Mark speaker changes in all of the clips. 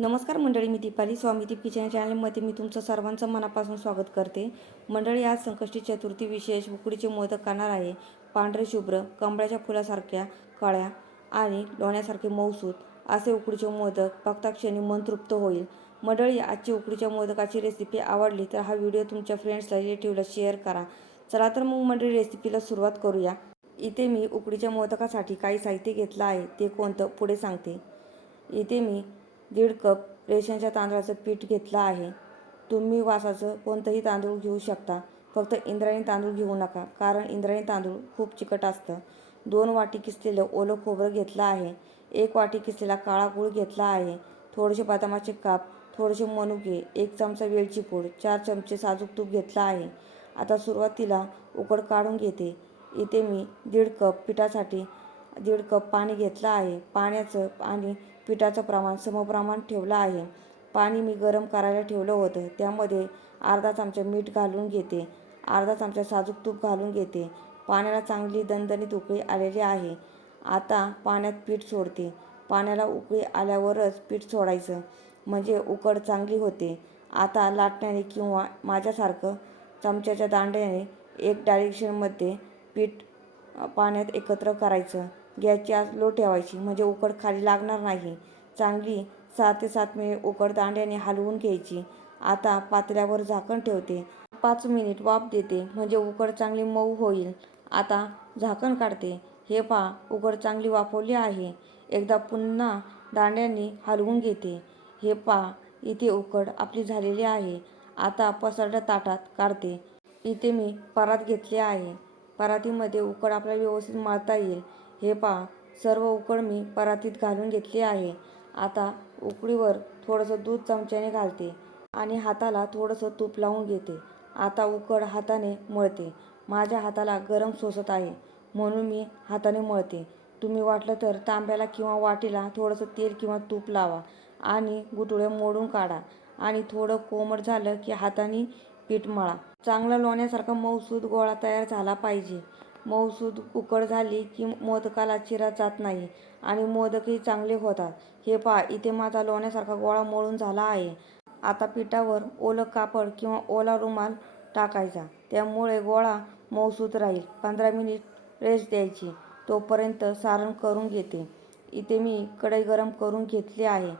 Speaker 1: नमस्कार मंडळी मी दीपाली स्वामी दीप किचन चॅनलमध्ये मी तुमचं सर्वांचं मनापासून स्वागत करते. मंडळी आज संकष्टी चतुर्थी विशेष उकडीचे मोदक करणार आहे. पांढरे शुभ्र कमळाच्या फुलासारख्या कळ्या आणि लोण्यासारखे मौसूद असे उकडीचे मोदक पक्ताक्षणी क्षणी मन तृप्त होईल. मंडळी आजची उकडीच्या मोदकाची रेसिपी आवडली तर हा व्हिडिओ तुमच्या फ्रेंड्सला रिलेटिव्हला शेअर करा. चला तर मग मंडळी रेसिपीला सुरुवात करूया. इथे मी उकडीच्या मोदकासाठी काही साहित्य घेतलं आहे. ते कोणतं? पुढे सांगते. इथे मी दीड कप रेशनच्या तांदळाचं पीठ घेतलं आहे. तुम्ही वासाचं कोणतंही तांदूळ घेऊ शकता. फक्त इंद्रायणी तांदूळ घेऊ नका कारण इंद्रायणी तांदूळ खूप चिकट असतं. दोन वाटी किसलेलं ओलं खोबरं घेतलं आहे. एक वाटी किसलेला काळा गूळ घेतला आहे. थोडेसे बदामाचे काप थोडेसे मनुके एक चमचा वेलची पूड चार चमचे साजूक तूप घेतलं आहे. आता सुरुवातीला उकड काढून घेते. इथे मी दीड कप पिठासाठी दीड कप पाणी घेतलं आहे. पाण्याचं आणि पिठाचं प्रमाण समप्रमाण ठेवलं आहे. पाणी मी गरम करायला ठेवलं होतं. त्यामध्ये अर्धा चमचा मीठ घालून घेते. अर्धा चमचा साजूक तूप घालून घेते. पाण्याला चांगली दणदणीत उकळी आलेली आहे. आता पाण्यात पीठ सोडते. पाण्याला उकळी आल्यावरच पीठ सोडायचं. म्हणजे उकड चांगली होते. आता लाटण्याने किंवा माझ्यासारखं चमच्याच्या दांड्याने एक डायरेक्शनमध्ये पीठ पाण्यात एकत्र करायचं. गॅसची आच लो ठेवायची. म्हणजे उकड खाली लागणार नाही. चांगली सहा ते सात मिनिट उकड दांड्याने हलवून घ्यायची. आता पातळ्यावर झाकण ठेवते. पाच मिनिट वाफ देते. म्हणजे उकड चांगली मऊ होईल. आता झाकण काढते. हे पहा उकड चांगली वाफवली आहे. एकदा पुन्हा दांड्याने हलवून घेते. हे पहा इथे उकड आपली झालेली आहे. आता पसरड्या ताटात काढते. इथे मी परात घेतले आहे. परातीमध्ये उकड आपल्याला व्यवस्थित मळता येईल. हे पहा सर्व उकड मी परातीत घालून घेतली आहे. आता उकडीवर थोडंसं दूध चमच्याने घालते आणि हाताला थोडंसं तूप लावून घेते. आता उकड हाताने मळते. माझ्या हाताला गरम सोसत आहे म्हणून मी हाताने मळते. तुम्ही वाटलं तर तांब्याला किंवा वाटीला थोडंसं तेल किंवा तूप लावा आणि गुटुळे मोडून काढा आणि थोडं कोमट झालं की हाताने पीठ मळा. चांगला लोण्यासारखा मऊसूद गोळा तयार झाला पाहिजे. मऊसूद उकड झाली की मोदकाला चिरा जात नाही आणि मोदकही चांगले होतात. हे पहा इथे माझा लोण्यासारखा गोळा मळून झाला आहे. आता पिठावर ओलं कापड किंवा ओला रुमाल टाकायचा. त्यामुळे गोळा मऊसूद राहील. पंधरा मिनिट रेस्ट द्यायची. तोपर्यंत सारण करून घेते. इथे मी कढई गरम करून घेतली आहे.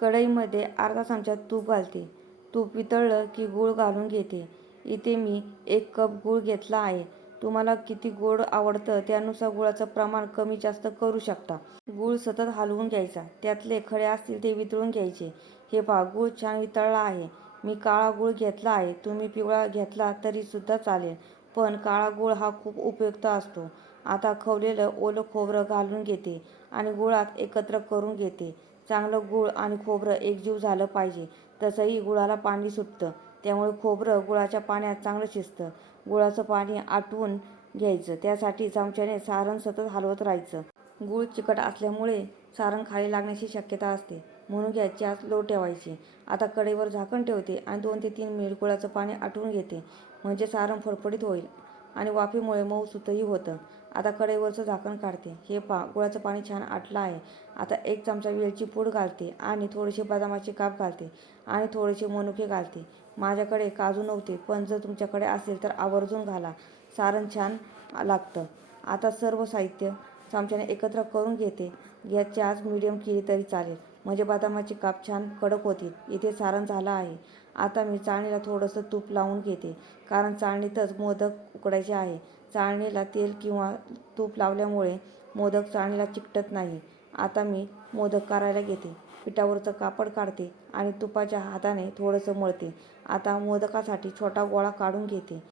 Speaker 1: कढईमध्ये अर्धा चमचा तूप घालते. तूप वितळलं की गूळ घालून घेते. इथे मी एक कप गूळ घेतला आहे. तुम्हाला किती गोड आवडतं त्यानुसार गुळाचं प्रमाण कमी जास्त करू शकता. गूळ सतत हलवून घ्यायचा. त्यातले खडे असतील ते वितळून घ्यायचे. हे पहा गूळ छान वितळला आहे. मी काळा गूळ घेतला आहे. तुम्ही पिवळा घेतला तरी सुद्धा चालेल पण काळा गूळ हा खूप उपयुक्त असतो. आता खवलेलं ओलं खोबरं घालून घेते आणि गुळात एकत्र करून घेते. चांगलं गूळ आणि खोबरं एकजीव झालं पाहिजे. तसंही गुळाला पाणी सुटतं. त्यामुळे खोबरं गुळाच्या पाण्यात चांगलं शिजतं. गुळाचं पाणी आटवून घ्यायचं. त्यासाठी चमच्याने सारण सतत हलवत राहायचं. गूळ चिकट असल्यामुळे सारण खाली लागण्याची शक्यता असते. म्हणून गॅसची आच लो ठेवायची. आता कढईवर झाकण ठेवते आणि दोन ते तीन मिनिट गुळाचं पाणी आटवून घेते. म्हणजे सारण फडफडीत होईल आणि वाफेमुळे मऊ सुतही होतं. आता कढईवरचं झाकण काढते. हे पहा गुळाचं पाणी छान आटलं आहे. आता एक चमचा वेलची पूड घालते आणि थोडेसे बदामाचे काप घालते आणि थोडेसे मनुके घालते. माझ्याकडे काजू नव्हते पण जर तुमच्याकडे असेल तर आवर्जून घाला. सारण छान लागतं. आता सर्व साहित्य चमच्याने एकत्र करून घेते. गॅसची आज मिडियम केली तरी चालेल. म्हणजे बदामाचे काप छान कडक होतील इथे सारण झालं आहे. आता मी चाळणीला थोडंसं तूप लावून घेते. कारण चाळणीतच मोदक उकडायचे आहे. चाळणीला तेल किंवा तूप लावल्यामुळे मोदक चाळणीला चिकटत नाही. आता मी मोदक करायला घेते. पिठावरचं कापड काढते आणि तुपाच्या हाताने थोडंसं मळते. आता मोदकासाठी छोटा गोळा काढून घेते.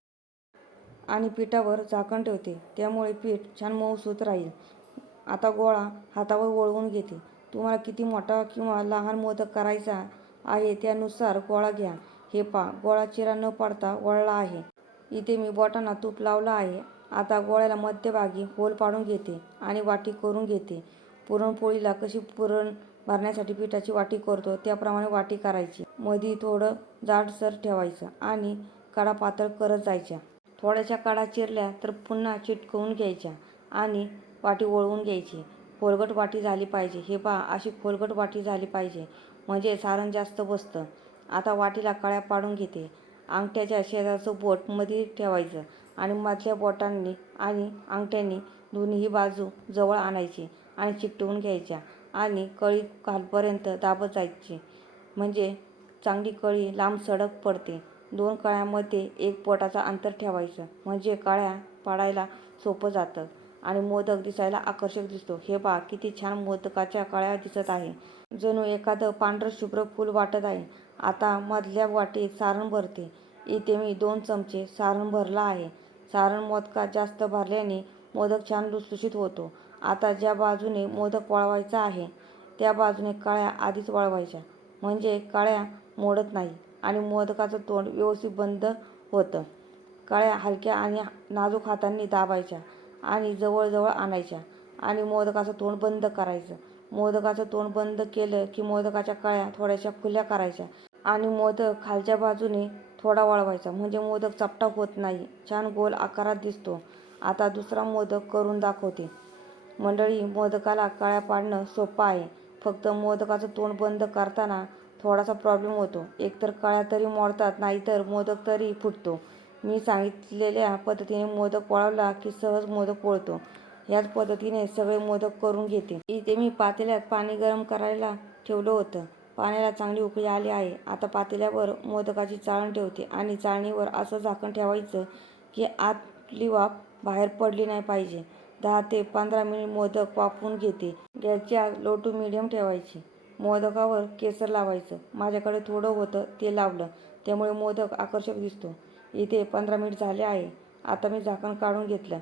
Speaker 1: आणि पिठावर झाकण ठेवते. त्यामुळे पीठ छान मऊसूत राहील. आता गोळा हातावर वळवून घेते. तुम्हाला किती मोठा किंवा लहान मोदक करायचा आहे त्यानुसार गोळा घ्या. हे पा गोळा चिरा न पाडता वळला आहे. इथे मी बोटांना तूप लावलं आहे. आता गोळ्याला मध्यभागी होल पाडून घेते आणि वाटी करून घेते. पुरणपोळीला कशी पुरण भरण्यासाठी पिठाची वाटी करतो त्याप्रमाणे वाटी करायची. मधी थोडं जाडसर ठेवायचं आणि कडा पातळ करत जायच्या. थोड्याशा कडा चिरल्या तर पुन्हा चिटकवून घ्यायच्या आणि वाटी वळवून घ्यायची. खोलगट वाटी झाली पाहिजे. हे पहा अशी खोलगट वाटी झाली पाहिजे. म्हणजे सारण जास्त बसतं. आता वाटीला कळ्या पाडून घेते. अंगठ्याच्या शेजारचं बोटमध्ये ठेवायचं आणि मधल्या बोटांनी आणि अंगठ्यांनी दोन्ही बाजू जवळ आणायची. आणि चिकटवून घ्यायच्या आणि कळी खालपर्यंत दाबत जायची म्हणजे चांगली कळी लांब सडक पडते. दोन कळ्यामध्ये एक बोटाचं अंतर ठेवायचं. म्हणजे कळ्या पाडायला सोपं जातं आणि मोदक दिसायला आकर्षक दिसतो. हे पहा किती छान मोदकाच्या कळ्या दिसत आहे. जणू एखादं पांढरं शुभ्र फूल वाटत आहे. आता मधल्या वाटीत सारण भरते. इथे मी दोन चमचे सारण भरला आहे. सारण मोदकात जास्त भरल्याने मोदक छान लुसलुशीत होतो. आता ज्या बाजूने मोदक वळवायचा आहे त्या बाजूने कळ्या आधीच वळवायच्या. म्हणजे कळ्या मोडत नाही आणि मोदकाचं तोंड व्यवस्थित बंद होतं. कळ्या हलक्या आणि नाजूक हातांनी दाबायच्या आणि जवळजवळ आणायच्या आणि मोदकाचं तोंड बंद करायचं. मोदकाचं तोंड बंद केलं की मोदकाच्या कळ्या थोड्याशा खुल्या करायच्या आणि मोदक खालच्या बाजूने थोडा वळवायचा. म्हणजे मोदक चपटा होत नाही. छान गोल आकारात दिसतो. आता दुसरा मोदक करून दाखवते. मंडळी मोदकाला काळ्या पाडणं सोपं आहे. फक्त मोदकाचं तोंड बंद करताना थोडासा प्रॉब्लेम होतो. एकतर कळ्या तरी मोडतात नाहीतर मोदक तरी फुटतो. मी सांगितलेल्या पद्धतीने मोदक वळवला की सहज मोदक वळतो. ह्याच पद्धतीने सगळे मोदक करून घेते. इथे मी पातेल्यात पाणी गरम करायला ठेवलं होतं. पाण्याला चांगली उकळी आली आहे. आता पातेल्यावर मोदकाची चाळण ठेवते आणि चाळणीवर असं झाकण ठेवायचं की आतली वाफ बाहेर पडली नाही पाहिजे. दहा ते पंधरा मिनिट मोदक वाफवून घेते. गॅसची आग लो टू मिडियम ठेवायची. मोदकावर केसर लावायचं. माझ्याकडे थोडं होतं ते लावलं. त्यामुळे मोदक आकर्षक दिसतो. इथे पंधरा मिनिट झाले आहे. आता मी झाकण काढून घेतलं.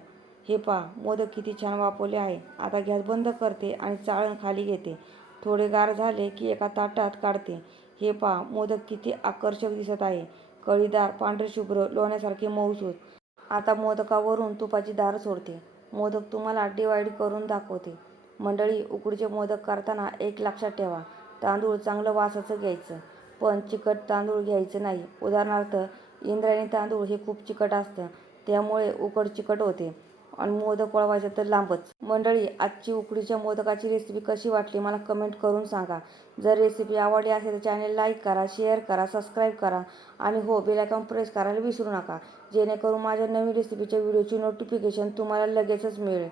Speaker 1: हे पहा मोदक किती छान वापरले आहे. आता गॅस बंद करते आणि चाळण खाली घेते. थोडे गार झाले की एका ताटात काढते. हे पहा मोदक किती आकर्षक दिसत आहे. कळीदार पांढरे शुभ्र लोण्यासारखे मऊसूत आता मोदकावरून तुपाची दार सोडते. मोदक तुम्हाला डिवाईड करून दाखवते. मंडळी उकडीचे मोदक करताना एक लक्षात ठेवा. तांदूळ चांगलं वासाचं घ्यायचं पण चिकट तांदूळ घ्यायचं नाही. उदाहरणार्थ इंद्रायणी तांदूळ हे खूप चिकट असतं त्यामुळे उकड चिकट होते. आणि मोदक वळवायचे तर लांबच. मंडळी आजची उकडीच्या मोदकाची रेसिपी कशी वाटली मला कमेंट करून सांगा. जर रेसिपी आवडली असेल तर चॅनेल लाईक करा शेअर करा सबस्क्राईब करा आणि हो बेलायकॉन प्रेस करायला विसरू नका. जेणेकरून माझ्या नवीन रेसिपीच्या व्हिडिओची नोटिफिकेशन तुम्हाला लगेचच मिळेल.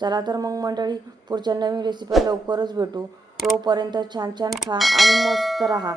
Speaker 1: चला तर मग मंडळी पुढच्या नवीन रेसिपी लवकरच भेटू. तोपर्यंत छान छान खा आणि मस्त राहा.